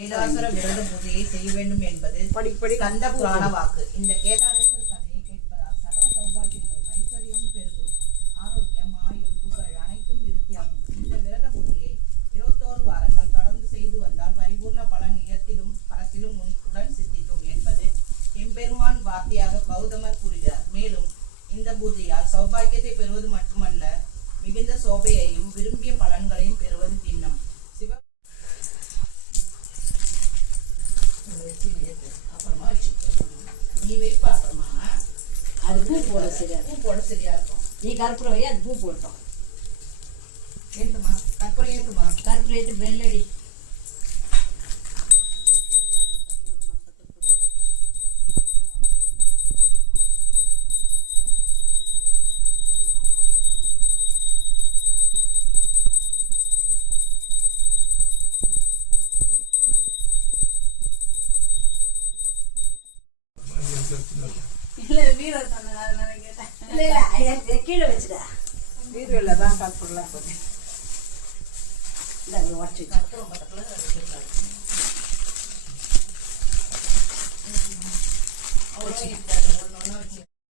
கேதாசுர விரத பூஜையை செய்ய வேண்டும் என்பது கந்த புராண வாக்கு. இந்த கேதாரேஸ்வரர் கதையை கேட்பதால் சகல சௌபாக்கியங்களும் ஐஸ்வர்யமும் பெருகும். ஆரோக்கியம், ஆயுள், புகழ் அனைத்தும் விருத்தியாகும். இந்த விரத பூஜையை 21 வாரங்கள் தொடர்ந்து செய்து வந்தால் பரிபூர்ண பலன் இடத்திலும் பணத்திலும் உடன் சித்திக்கும் என்பது எம்பெருமான் வார்த்தையாக கௌதமர் கூறுகிறார். மேலும் இந்த பூஜையால் சௌபாக்கியத்தை பெறுவது மட்டுமல்ல, மிகுந்த சோபையையும் விரும்பிய பலன்களையும் பெறுவது திண்ணம். சிவ அப்புறமா நீ வைப்ப, அப்புறமா அது பூ போட சரியா இருக்கும். நீ கற்பூரம் வை, அது பூ போட்டோம். ஏத்துமா கற்பூரம் ஏத்துமா, கற்பூரம் ஏற்று பெல்லடி. கீழே வச்சுடா, வீடுல தான் கற்பூரம் போட்டு உடச்சு கற்பூரம் பக்கத்துல வச்சுக்கலாம்.